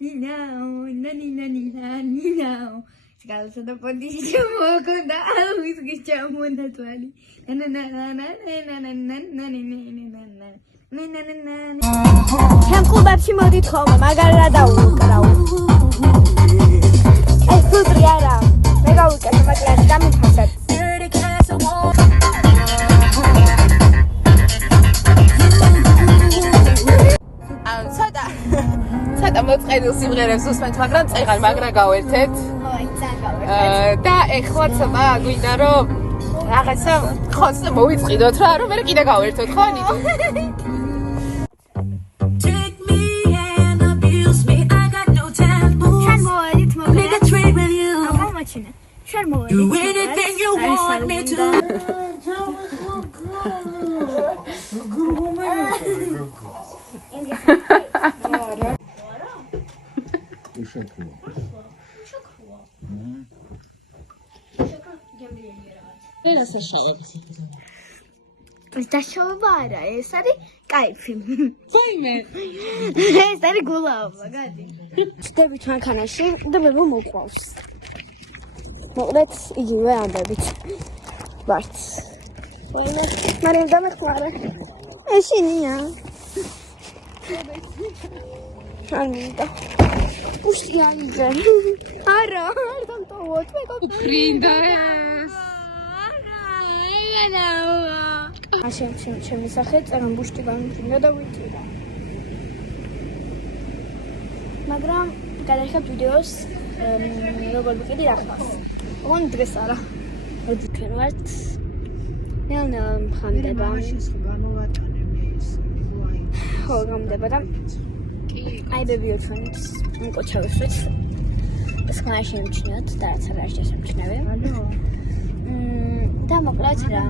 Ninao. Scalzo dopo diciamo con da whisky ciamo naturali. Can clubებში მოდითხოვე, მაგარი რა დაუკრავ. ეს ფუტრი არა. მე გავიკეთე, მაგრამ დამიფასად. ცოტა მოწყენილ სიმღერებს უსმენთ, მაგრამ წეღარ მაგრა გავერთეთ. და ეხლა ცოტა გვინდა რომ რაღაცა ხოცე მოვიწყიდოთ რა, რომ მე კიდე გავერთოთ, ხო ანიტო? Do anything you want me to. დასშოვება არა, ეს არის кайფი. Საიმე. ეს არის გულაობა, გადი. ჩდებით მანქანაში და მე მოყვავს. მოკლედ იგივე ამბებით. ვართ. მაგრამ დამეხმარა. ეშინია. ჩანდა. უშიაიძე. არა, არ დამტოვოთ, მე გქონდა. ფრინდას. ჩემი სახე წერან ბუშტი გამიფრინდა და ვიტირა. მაგრამ გადაიხებ ვიდეოს როგორ ვიყიდი ახალს. ოღონდ დღეს არა. ოთქენ ვართ. ნელ-ნელა მხანდება. ხო, გამდება და აი ბებიო ჩვენც მკოჩავსვით. ეს ხანაში იმჩნიოთ და რაც არ არის შესამჩნევი. და მოკლედ რა